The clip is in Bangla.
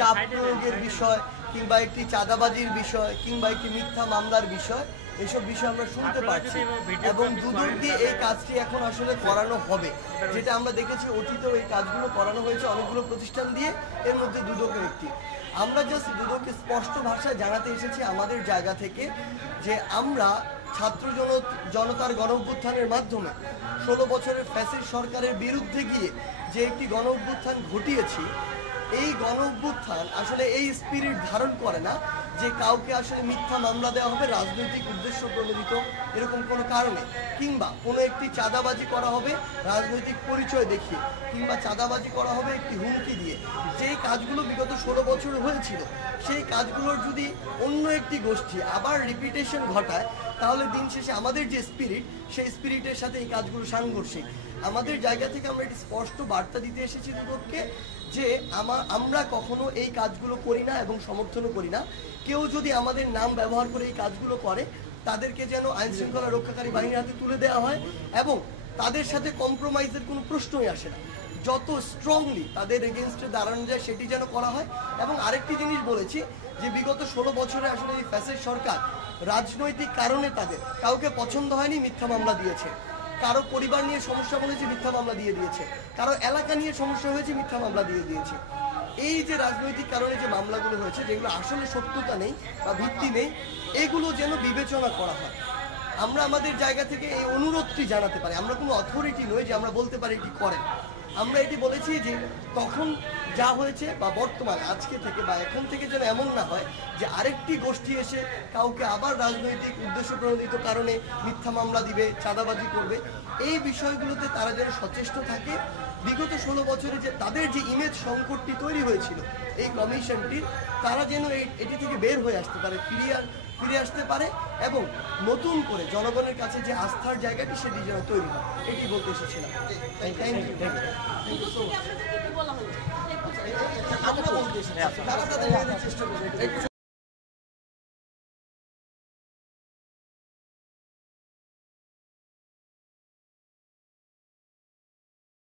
চাপ প্রয়োগের বিষয় কিংবা একটি চাঁদাবাজির বিষয় কিংবা একটি মিথ্যা মামলার বিষয়, এসব বিষয় আমরা শুনতে পাচ্ছি এবং দুদক দিয়ে এই কাজটি এখন আসলে করানো হবে। যেটা আমরা দেখেছি অতীতেও এই কাজগুলো করানো হয়েছে অনেকগুলো প্রতিষ্ঠান দিয়ে, এর মধ্যে দুদকের একটি। আমরা জাস্ট দুদককে স্পষ্ট ভাষায় জানাতে এসেছি আমাদের জায়গা থেকে যে আমরা ছাত্র জনতার গণ অভ্যুত্থানের মাধ্যমে 16 বছরের ফ্যাসিস্ট সরকারের বিরুদ্ধে গিয়ে যে একটি গণ অভ্যুত্থান ঘটিয়েছি, এই গণ অভ্যুত্থান আসলে এই স্পিরিট ধারণ করে না যে কাউকে আসলে মিথ্যা মামলা দেওয়া হবে রাজনৈতিক উদ্দেশ্য প্রণোদিত এরকম কোনো কারণে, কিংবা কোনো একটি চাঁদাবাজি করা হবে রাজনৈতিক পরিচয় দেখিয়ে, কিংবা চাঁদাবাজি করা হবে একটি হুমকি দিয়ে। যে কাজগুলো বিগত 16 বছর হয়েছিল সেই কাজগুলোর যদি অন্য একটি গোষ্ঠী আবার রিপিটেশন ঘটায়, তাহলে দিন শেষে আমাদের যে স্পিরিট সেই স্পিরিটের সাথে এই কাজগুলো সাংঘর্ষিক। আমাদের জায়গা থেকে আমরা একটি স্পষ্ট বার্তা দিতে এসেছি দুদককে যে আমরা কখনো এই কাজগুলো করি না এবং সমর্থনও করি না। কেউ যদি আমাদের নাম ব্যবহার করে এই কাজগুলো করে তাদেরকে যেন আইন শৃঙ্খলা রক্ষাকারী বাহিনীর হাতে তুলে দেওয়া হয় এবং তাদের সাথে কম্প্রোমাইজের কোনো প্রশ্নই আসে না। যত স্ট্রংলি তাদের এগেনস্টে দাঁড়ানো যায় সেটি যেন করা হয়। এবং আরেকটি জিনিস বলেছি যে বিগত 16 বছরে আসলে এই ফ্যাসিস্ট সরকার রাজনৈতিক কারণে তাদের কাউকে পছন্দ হয়নি, মিথ্যা মামলা দিয়েছে। কারো পরিবার নিয়ে সমস্যা বলেছে, মিথ্যা মামলা দিয়ে দিয়েছে। কারো এলাকা নিয়ে সমস্যা হয়েছে, মিথ্যা মামলা দিয়ে দিয়েছে। এই যে রাজনৈতিক কারণে যে মামলাগুলো হয়েছে যেগুলো আসলে সত্যতা নেই বা ভিত্তি নেই, এগুলো যেন বিবেচনা করা হয়। আমরা আমাদের জায়গা থেকে এই অনুরোধটি জানাতে পারি। আমরা কোনো অথরিটি নই যে আমরা বলতে পারি এটি করেন। আমরা এটি বলেছি যে তখন যা হয়েছে বা বর্তমানে আজকে থেকে বা এখন থেকে যেন এমন না হয় যে আরেকটি গোষ্ঠী এসে কাউকে আবার রাজনৈতিক উদ্দেশ্য প্রণোদিত কারণে মিথ্যা মামলা দিবে, চাঁদাবাজি করবে। এই বিষয়গুলোতে তারা যেন সচেষ্ট থাকে। বিগত 16 বছরে যে তাদের যে ইমেজ সংকটটি তৈরি হয়েছিল এই কমিশনটির, তারা যেন এটি থেকে বের হয়ে আসতে পারে, ফিরে আসতে পারে এবং নতুন করে জনগণের কাছে যে আস্থার জায়গাটি সেটি যেন তৈরি হয়, এটি বলতে এসেছিলাম। আমরা বলতে এসেছি, তারা তাদের চেষ্টা করবে।